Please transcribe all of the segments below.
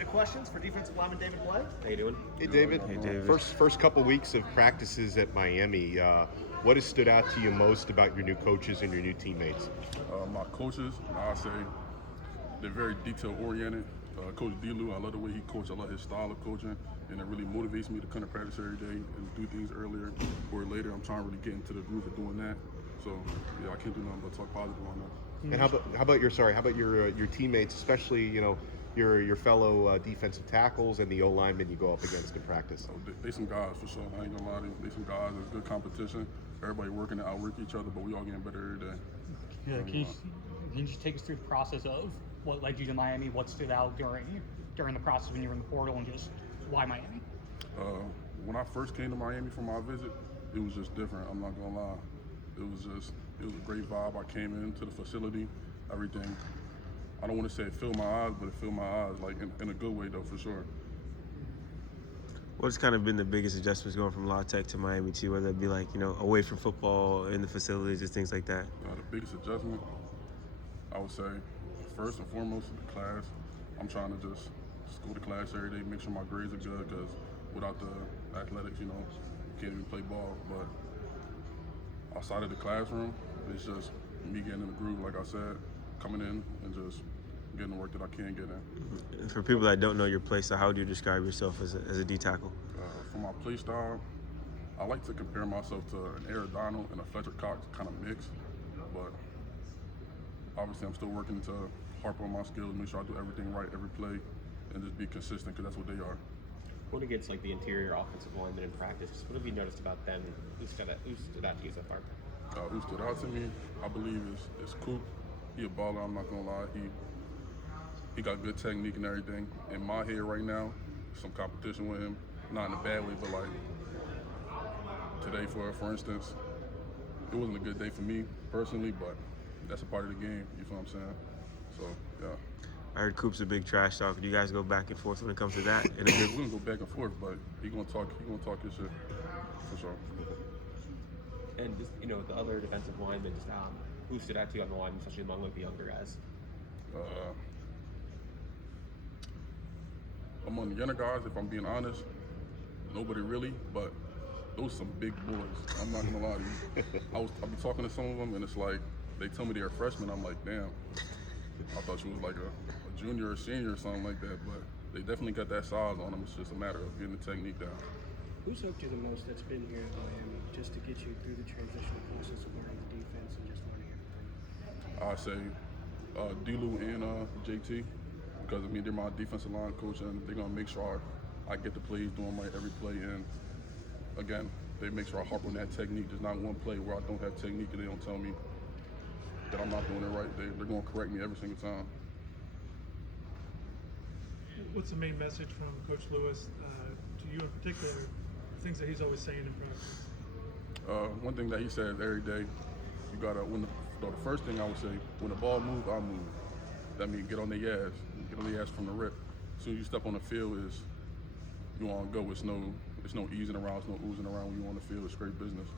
into questions for defensive lineman David Blay. How you doing? Hey, David. Hey, David. First couple weeks of practices at Miami. What has stood out to you most about your new coaches and your new teammates? My coaches, I say they're very detail-oriented. Coach Delu, I love the way he coaches. I love his style of coaching, and it really motivates me to come to practice every day and do things earlier or later. I'm trying to really get into the groove of doing that. So, yeah, I can't do nothing but talk positive on that. And how about your teammates, especially your fellow defensive tackles and the O-linemen you go up against in practice? So they some guys for sure. I ain't gonna lie to you. They some guys. It's good competition. Everybody working to outwork each other, but we all getting better every day. Yeah, can you just take us through the process of what led you to Miami? What stood out during the process when you were in the portal, and just why Miami? When I first came to Miami for my visit, it was just different. I'm not gonna lie. It was a great vibe. I came into the facility, everything. I don't want to say it filled my eyes, but it filled my eyes, like in a good way though, for sure. What's kind of been the biggest adjustments going from La Tech to Miami too, whether it be like, away from football, in the facilities, just things like that? The biggest adjustment, I would say, first and foremost, the class. I'm trying to just go to class every day, make sure my grades are good, because without the athletics, you can't even play ball. But outside of the classroom, it's just me getting in the groove, like I said, coming in and just getting the work that I can get in. For people that don't know your play style, how do you describe yourself as a D tackle? For my play style, I like to compare myself to an Aaron Donald and a Fletcher Cox kind of mix, but obviously I'm still working to harp on my skills, make sure I do everything right every play, and just be consistent, because that's what they are. Going against like the interior offensive linemen in practice, what have you noticed about them? Who stood out to you so far? Who stood out to me, I believe, is Coop. He a baller, I'm not gonna lie. He got good technique and everything. In my head right now, some competition with him. Not in a bad way, but like today, for instance, it wasn't a good day for me personally, but that's a part of the game, you feel what I'm saying? So, yeah. I heard Coop's a big trash talker. Do you guys go back and forth when it comes to that? We're gonna go back and forth, but he gonna talk his shit, for sure. And just, the other defensive linemen, just who stood out to you on the line, especially among like the younger guys? Among the younger guys, if I'm being honest, nobody really, but those some big boys. I'm not gonna lie to you. I'll be talking to some of them, and it's like, they tell me they're freshmen. I'm like, damn. I thought she was like a junior or senior or something like that, but they definitely got that size on them. It's just a matter of getting the technique down. Who's helped you the most that's been here at Miami, just to get you through the transitional process of learning the defense and just learning everything? I say Delu and JT, because they're my defensive line coach, and they're gonna make sure I get the plays, doing right every play, and again, they make sure I harp on that technique. There's not one play where I don't have technique and they don't tell me that I'm not doing it right. They're gonna correct me every single time. What's the main message from Coach Lewis to you in particular? Things that he's always saying in practice. One thing that he says every day, you gotta the first thing I would say, when the ball moves, I move. That means get on their ass from the rip. As soon as you step on the field, you want to go. It's no easing around, it's no oozing around when you on the field. It's great business.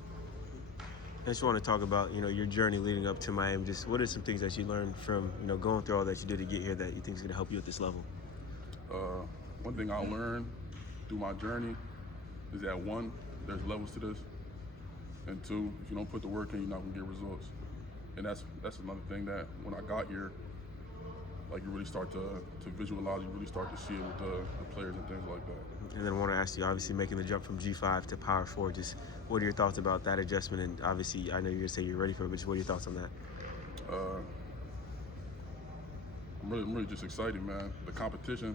I just want to talk about, your journey leading up to Miami. Just what are some things that you learned from, going through all that you did to get here that you think is going to help you at this level? One thing I learned through my journey is that one, there's levels to this, and two, if you don't put the work in, you're not going to get results. And that's another thing that when I got here, like you really start to visualize, you really start to see it with the players and things like that. And then I want to ask you, obviously making the jump from G5 to Power 4, just what are your thoughts about that adjustment? And obviously, I know you're going to say you're ready for it, but just what are your thoughts on that? I'm really just excited, man. The competition,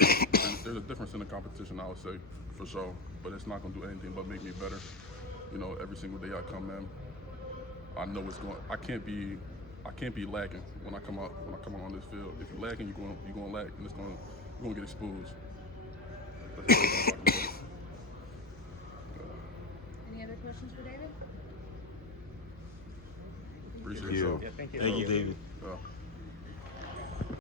there's a difference in the competition, I would say, for sure. But it's not going to do anything but make me better. Every single day I come in, I know it's going. I can't be lacking when I come out on this field. If you're lacking, you're going to lack, and you're going to get exposed. Any other questions for David? Appreciate it. Yeah, thank you. Thank you, David.